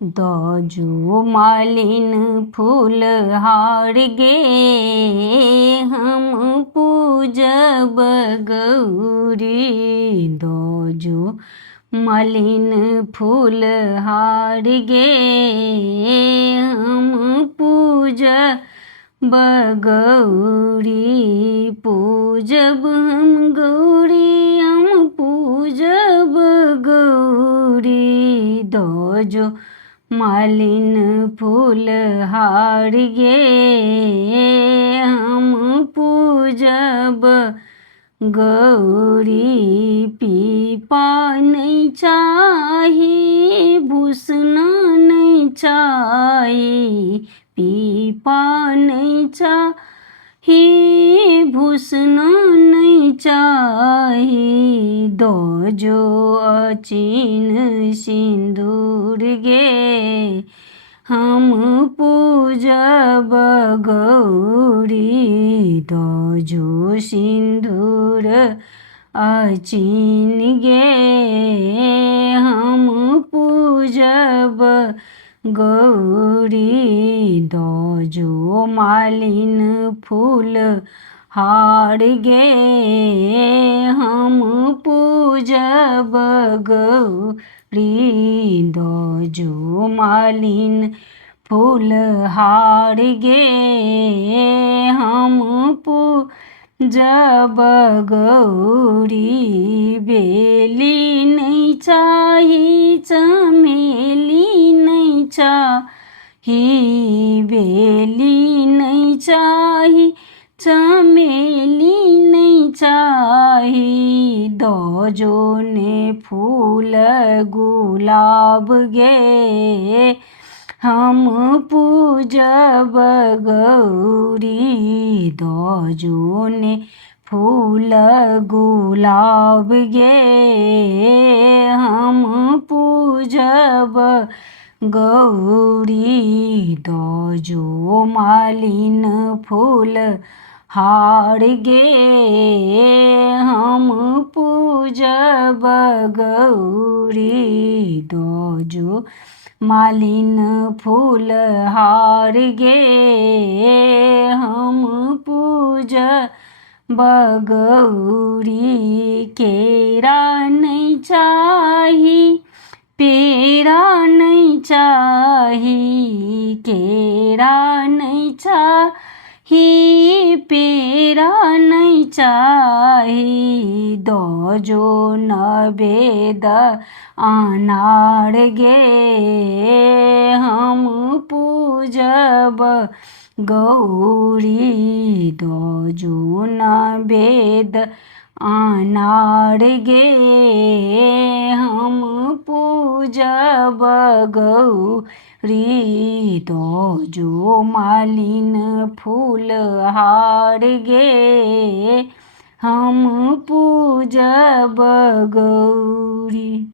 दो मालिन फूल हार गे, हम पूजब गौरी। दो मालिन फूल हार गे, हम पूजब गौरी। पूजब हम गौरी, हम पूजब गौरी। दो मालिन फूल हार गे, हम पूजब गौरी। पीपा नहीं चाही, भूसना नहीं चाही। पीपा नहीं चाही, भूसना नहीं चाही। दो जो अचिन सिंदूर गे, हम पूजब गौरी। दो जो सिंदूर अचिन गे, हम पूजब गौरी। दो जो मालिन फूल हार गे, हम पूजब गौरी। दो जो मालिन फूल हार गे, हम पूजब गौरी। बेली नहीं चाही, चमेली नहीं चाही। बेली नहीं चाही, चमेली नहीं चाही। दो जो ने फूल गुलाब गे, हम पूजब गौरी। दो जो ने फूल गुलाब गे, हम पूजब गौरी। दो जो मालिन फूल हार गे, हम पूजब गौरी। दो जो मालिन फूल हार गे, हम पूजब गौरी। केरा नहीं चाही, पेरा नहीं चाही। केरा नहीं चाही, पेरा नहीं चाही। दो जो नवेद अनार गे, हम पूजब गौरी। दो जो नवेद अनार गे, हम पूजब गौरी। दो जो मालिन फूल हार गे, हम पूजब गौरी।